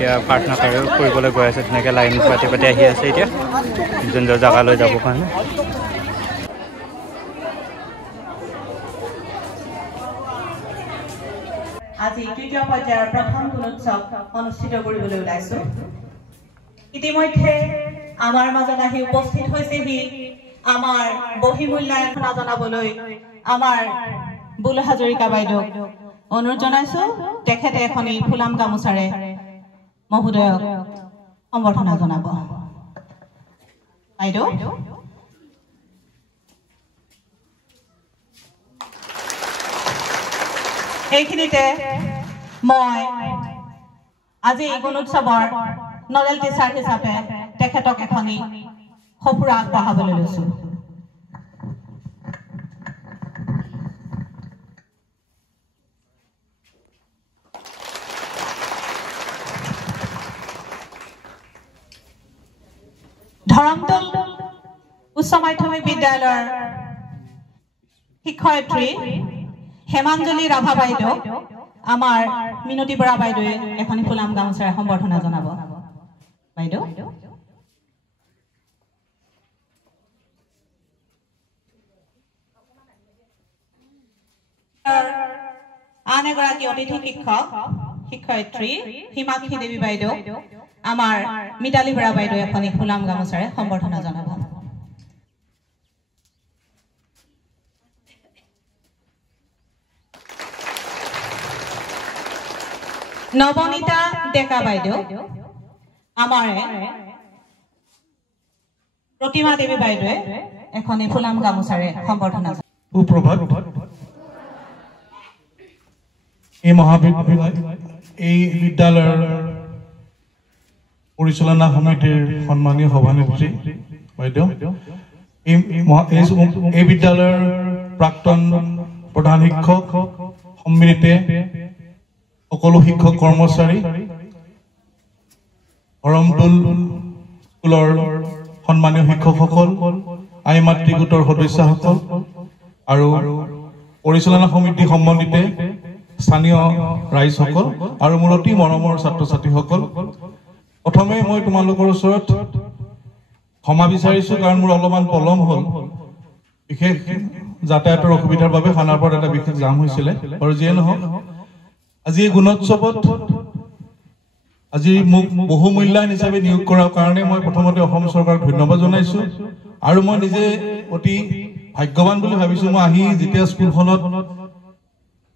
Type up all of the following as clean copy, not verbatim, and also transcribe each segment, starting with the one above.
এতিয়া প্ৰাৰ্থনা কৰিবলৈ গৈ আছে ধুনীয়াকৈ লাইন পাতি পাতি আহি আছে এতিয়া যোন জেগালৈ যাব কাৰণে আজি তৃতীয় পৰ্যায়ৰ প্ৰথম গুণোৎসৱ অনুষ্ঠিত কৰিবলৈ ওলাইছো ইতিমধ্যে আমাৰ মাজত আহি উপস্থিত হৈছেহি আমাৰ বহি মূল্যায়ন জনাবলৈ আমাৰ বুলু হাজৰিকা বাইদেউ অনুৰোধ জনাইছো তেখেতে এখনি ফুলাম গামোচাৰে মহোদয়ক সম্বৰ্ধনা জনাব বাইদেউ এইখিনিতে মই আজি এই গুণোৎসৱৰ নডেল টিচাৰ হিচাপে তেখেতক এখনি সঁফুৰা আগবঢ়াবলৈ লৈছো ধৰমতল উচ্চ মাধ্যমিক বিদ্যালয়ৰ শিক্ষয়িত্ৰী হেমাঞ্জলি ৰাভা বাইদেউ আমাৰ মিনতি বৰা বাইদেৱে এখনি ফুলাম গামোচাৰে সম্বৰ্ধনা জনাব বাইদেউ আন এগৰাকী অতিথি শিক্ষয়িত্ৰী হিমাক্ষী দেৱী বাইদেউ আমাৰ মিতালী বৰা বাইদেৱে এখনি ফুলাম গামোচাৰে সম্বৰ্ধনা জনাব নবনীতা ডেকা বাইদেউ আমাৰ প্ৰতিমা দেৱী বাইদেৱে এখনি ফুলাম গামোচাৰে সম্বৰ্ধনা সুপ্ৰভাত এই মহাবিদ্যালয় এই বিদ্যালয়ৰ পৰিচালনা সমিতিৰ সন্মানীয় সভানেত্ৰী বাইদেউ এই বিদ্যালয়ৰ প্ৰাক্তন প্ৰধান শিক্ষক সমিতিয়ে সকলো শিক্ষক কৰ্মচাৰী ধৰমতল স্কুলৰ সন্মানীয় শিক্ষকসকল আই মাতৃ গোটৰ সদস্যসকল আৰু পৰিচালনা সমিতি সম্বন্ধিত স্থানীয় ৰাইজসকল আৰু মোৰ অতি মৰমৰ ছাত্ৰ ছাত্ৰীসকল প্ৰথমে মই তোমালোকৰ ওচৰত ক্ষমা বিচাৰিছো কাৰণ মোৰ অলপমান পলম হ'ল বিশেষ যাতায়াতৰ অসুবিধাৰ বাবে খানাপাৰাত এটা বিশেষ জাম হৈছিলে আৰু যিয়ে নহওক আজি এই গুণোৎসৱত আজি মোক বহু মূল্যায়ন হিচাপে নিয়োগ কৰাৰ কাৰণে মই প্ৰথমতে অসম চৰকাৰক ধন্যবাদ জনাইছো আৰু মই নিজে অতি ভাগ্যৱান বুলি ভাবিছো মই আহি যেতিয়া স্কুলখনত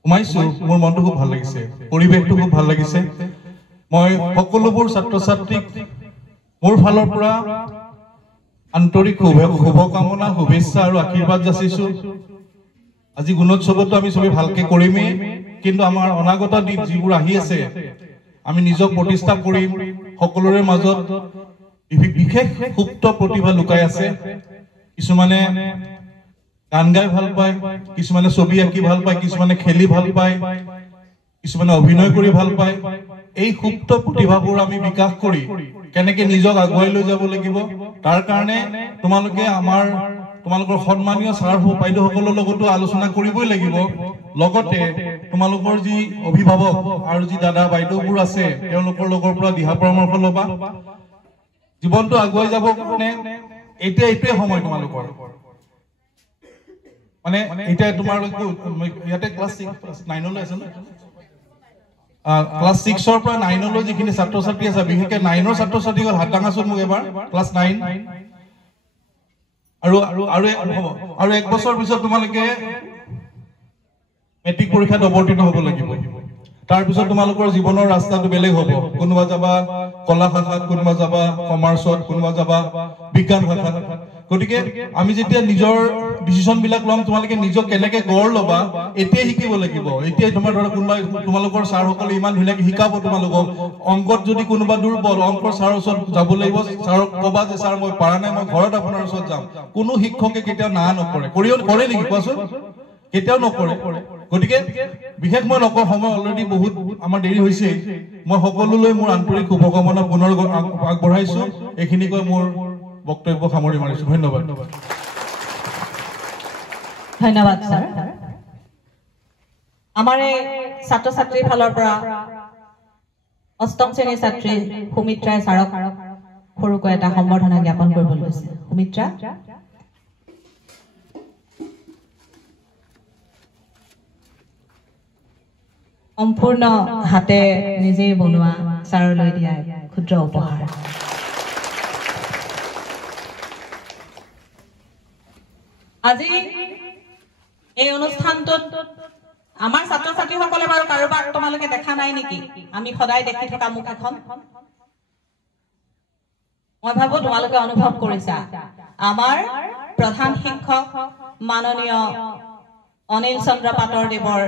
সোমাইছো মোৰ মনটো খুব ভাল লাগিছে পৰিৱেশটো খুব ভাল লাগিছে মই সকলোবোৰ ছাত্ৰ ছাত্ৰীক মোৰ ফালৰ পৰা আন্তৰিক শুভকামনা শুভেচ্ছা আৰু আশীৰ্বাদ যাচিছো আজি গুণোৎসৱটো আমি সবে ভালকে কৰিমেই কিন্তু আমাৰ অনাগত দিন যিবোৰ আহি আছে আমি নিজক প্ৰতিষ্ঠা কৰিম সকলোৰে মাজত বিশেষ সুপ্ত প্ৰতিভা লুকাই আছে কিছুমানে গান গাই ভাল পায় কিছুমানে ছবি আঁকি ভাল পায় কিছুমানে খেলি ভাল পায় কিছুমানে অভিনয় কৰি ভাল পায় এই সুপ্ত প্ৰতিভাবোৰ আমি বিকাশ কৰি কেনেকে নিজক আগুৱাই লৈ যাব লাগিব তাৰ কাৰণে তোমালোকৰ সন্মানীয় ছাৰ বাইদেউসকলৰ লগতো আলোচনা কৰিবই লাগিব লগতে তোমালোকৰ যি অভিভাৱক আৰু যি দাদা বাইদেউবোৰ আছে তেওঁলোকৰ লগৰ পৰা দিহা পৰামৰ্শ ল'বা জীৱনটো আগুৱাই যাব কাৰণে এইটোৱে সময় তোমালোকৰ মানে এটা তোমালোক ইয়াতে ক্লাস 9 লৈ আছে না ক্লাস 6 ৰ পৰা 9 লৈ যিখিনি ছাত্ৰ ছাত্ৰী আছে বিশেষকৈ 9 ৰ ছাত্ৰ ছাত্ৰীসকল হাত দাঙাছোন মোক এবাৰ ক্লাস 9 আৰু এক বছৰ পিছত তোমালোকে মেট্ৰিক পৰীক্ষাত অৱতীৰ্ণ হ'ব লাগিব তাৰ পিছত তোমালোকৰ জীৱনৰ ৰাস্তাটো বেলেগ হ'ব কোনোবা যাবা কলা শাখাত কোনোবা যাবা কমাৰ্চত কোনোবা যাবা বিজ্ঞান শাখাত গতিকে আমি যেতিয়া নিজৰ ডিসিশন বিলাক লম তোমালোকে নিজক কেনেকে গড় লবা এতিয়াই শিকিব লাগিব এতিয়াই তোমালোকৰ ছাৰসকলে ইমান ধুনীয়াকে শিকাব তোমালোকক অংকত যদি কোনোবা দুৰ্বল অংকৰ ছাৰৰ ওচৰত যাব লাগিব ছাৰক কবা যে ছাৰ মই পাৰা নাই মই ঘৰত আপোনাৰ ওচৰত যাম কোনো শিক্ষকে কেতিয়াও না নকৰে কৰে নেকি কোৱাচোন কেতিয়াও নকৰে গতিকে বিশেষ মই নকওঁ সময় অলৰেডি বহুত আমাৰ দেৰি হৈছে মই সকলোলৈ মোৰ আন্তৰিক শুভকামনা পুনৰ আগবঢ়াইছো এইখিনি কৈ মোৰ বক্তব্য সামৰি মাৰিছো ধন্যবাদ ধন্যবাদ স্যাৰ আমাৰ ছাত্ৰ ছাত্ৰীৰ ফালৰ পৰা অষ্টম শ্ৰেণীৰ ছাত্ৰী সুমিত্ৰাই ছাৰক সৰুকৈ এটা সম্বৰ্ধনা জ্ঞাপন কৰিবলৈ লৈছে সুমিত্ৰা সম্পূৰ্ণ হাতে নিজে বনোৱা ছাৰলৈ দিয়া ক্ষুদ্ৰ উপহাৰ আজি এই অনুষ্ঠানটোত আমাৰ ছাত্ৰ ছাত্ৰীসকলে বাৰু কাৰোবাক তোমালোকে দেখা নাই নেকি আমি সদায় দেখি থকা মুখ এখন মই ভাবো তোমালোকে অনুভৱ কৰিছা আমাৰ প্ৰধান শিক্ষক মাননীয় অনিল চন্দ্ৰ পাটৰ দেৱৰ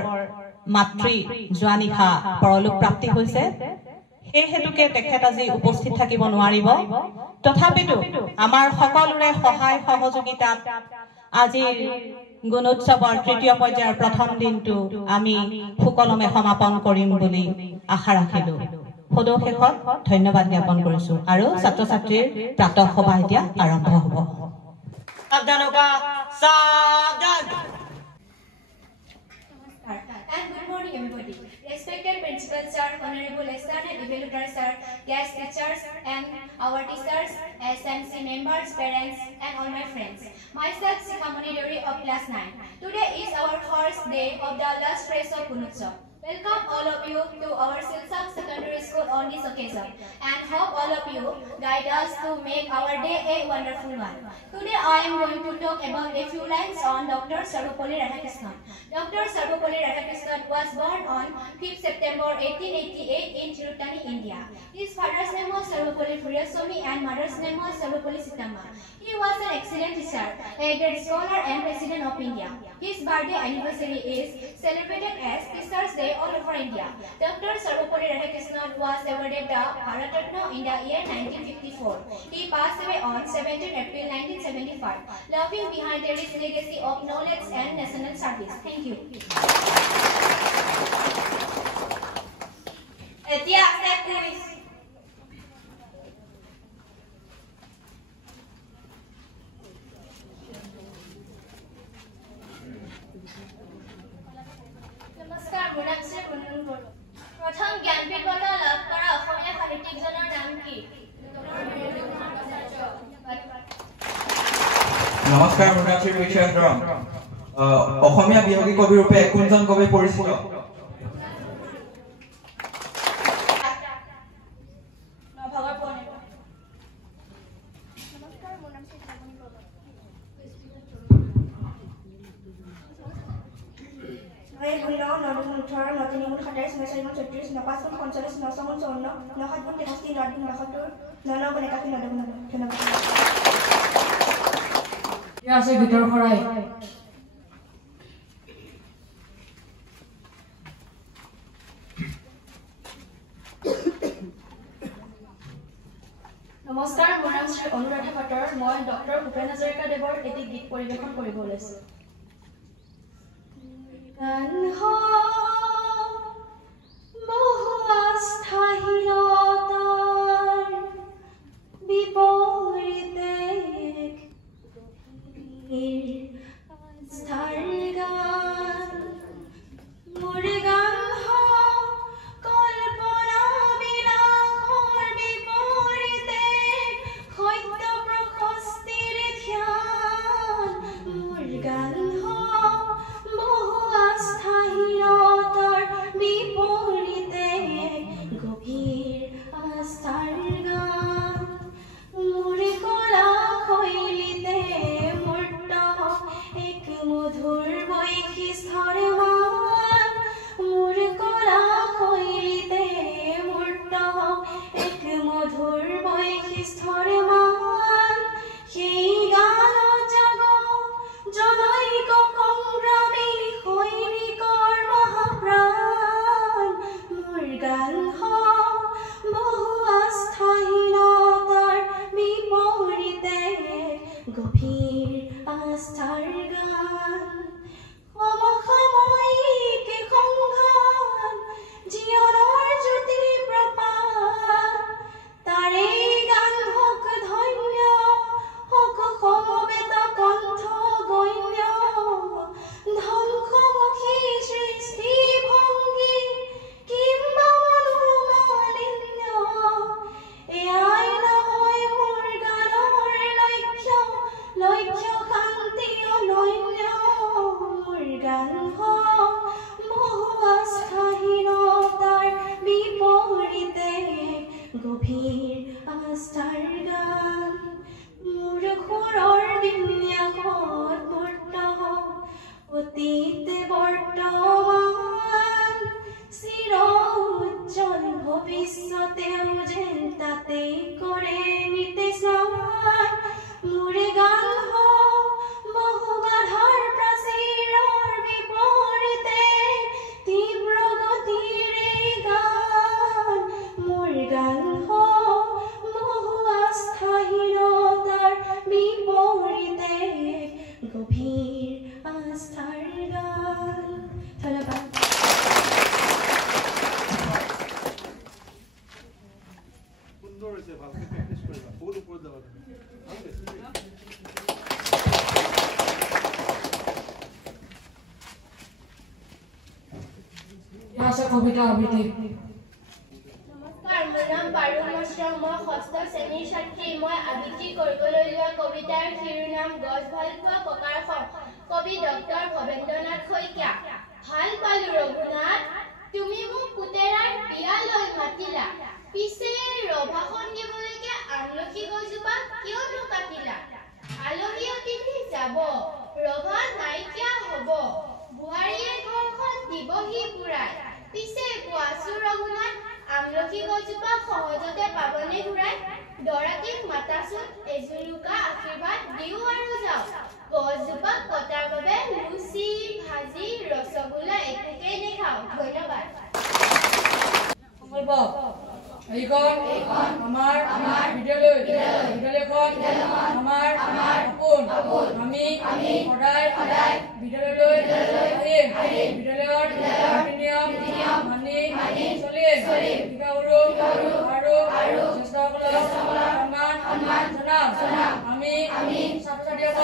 মাতৃ জোৱানিশা পৰলোক প্ৰাপ্তি হৈছে সেই হেতুকে তেখেত আজি উপস্থিত থাকিব নোৱাৰিব তথাপিতো আমাৰ সকলোৰে সহায় সহযোগিতাত আজি গুণোৎসৱৰ তৃতীয় পৰ্যায়ৰ প্ৰথম দিনটো আমি সুকলমে সমাপন কৰিম বুলি আশা ৰাখিলো সদশেষত ধন্যবাদ জ্ঞাপন কৰিছো আৰু ছাত্ৰ ছাত্ৰীৰ প্ৰাতঃ সভা এতিয়া আৰম্ভ হ'ব And good morning everybody. Respected Principal Sir, Honorable External Evaluator Sir, guest teachers and our teachers, SMC members, parents and all my friends. Myself Sikhamani Deori of class 9. Today is our first day of the last phase of Gunotshav. Welcome all of you to our Silsam Secondary School on this occasion and hope all of you guide us to make our day a wonderful one. Today I am going to talk about a few lines on Dr. Sarvepalli Radhakrishnan. Dr. Sarvepalli Radhakrishnan was born on 5th September 1888 in Tirupati, India. His father's name was Sarvepalli Furiyaswamy and mother's name was Sarvepalli Sittamma. He was an excellent teacher, a great scholar and President of India. His birthday anniversary is celebrated as Teachers' Day all over India. Dr. Sarvepalli Radhakrishnan was awarded the Bharat Ratna in the year 1954. He passed away on 17 April 1975, leaving behind a rich legacy of knowledge and national service. Thank you. নমস্কাৰ মোৰ নাম শ্ৰী মুনমুন বড়ো প্ৰথম জ্ঞানপীঠ বঁটা লাভ কৰা অসমীয়া সাহিত্যিকজনৰ নাম কি নমস্কাৰ মোৰ নাম শ্ৰী ৰুচিচন্দ্ৰ অসমীয়া বিহগী কবি ৰূপে কোনজন কবি পৰিচিত আছে ভিতৰ খৰাই নমস্কাৰ মোৰ নাম শ্ৰী অনুৰাধা পাটৰ মই ডক্টৰ ভূপেন হাজৰিকা দেৱৰ এটি গীত পৰিৱেশন কৰিব ওলাইছো More গভীৰ আস্থাৰ গান সমসাময়িক সংঘাত জীৱনৰ জ্যোতি প্ৰপাত তাৰে গান হওক ধন্য হওক সমবেত কণ্ঠ গণ্য ধ্বংসমুখী সৃষ্টি ভংগী কিম্বা মনোমালিন্য এয়াই নহয় মোৰ গানৰ লক্ষ্য শান্তি অনন্য মোৰ গান হওক বহু আস্থাহীনতাৰ বিপৰীতে গভীৰ আস্থাৰ গান মোৰ সুৰৰ বিন্যাসত মূৰ্ত হওক অতীতে বৰ্তমান চিৰ উজ্জ্বল ভৱিষ্যতেও যেন তাতে কৰে নিতে স্নান মোৰে গান হওক বহু বাধাৰ প্ৰাচীৰৰ বিপৰীতে তীব্ৰ গতিৰে গান মোৰ গান হওক বহু আস্থাহীনতাৰ বিপৰীতে গভীৰ আস্থাৰ গান ধন্যবাদ কবিতা আবৃত্তি নমস্কাৰ মোৰ নাম পাৰুল মশ্ৰম মই ৬ষ্ঠ শ্ৰেণীৰ ছাত্ৰী মই আবৃত্তি কৰিবলৈ লোৱা কবিতাৰ শিৰোনাম গছ ভাল খোৱা ককাৰ সম কবি ডক্টৰ ভৱেন্দ্ৰনাথ শইকীয়া ভাল পালো ৰঘুনাথ তুমি মোক পুতেৰাৰ বিয়ালৈ মাতিলা পিছে ৰভাখন দিবলৈকে আমলখি গছজোপা কিয়নো কাটিলা আলহী অতিথি যাব ৰভা নাইকিয়া হ'ব বোৱাৰীয়ে ঘৰখন দিবহি পুৰাই পিছে কোৱাচোন ৰঘুনাথ আমলখি গছজোপা সহজতে পাবনে ঘূৰাই দৰাটিক মাতাচোন এজুলুকা আশীৰ্বাদ দিওঁ আৰু যাওঁ গছজোপাক কটাৰ বাবে লুচি ভাজি ৰসগোল্লা একোকেই নেখাওঁ ধন্যবাদ এইখন আমাৰ বিদ্যালয়খন আমাৰ সপোন আমি সদায় বিদ্যালয়লৈ আহিম বিদ্যালয়ৰ নিয়ম মানি চলিম শিক্ষাগুৰু আৰু জ্যেষ্ঠসকলক সন্মান জনাম আমি ছাত্ৰ ছাত্ৰীসকলক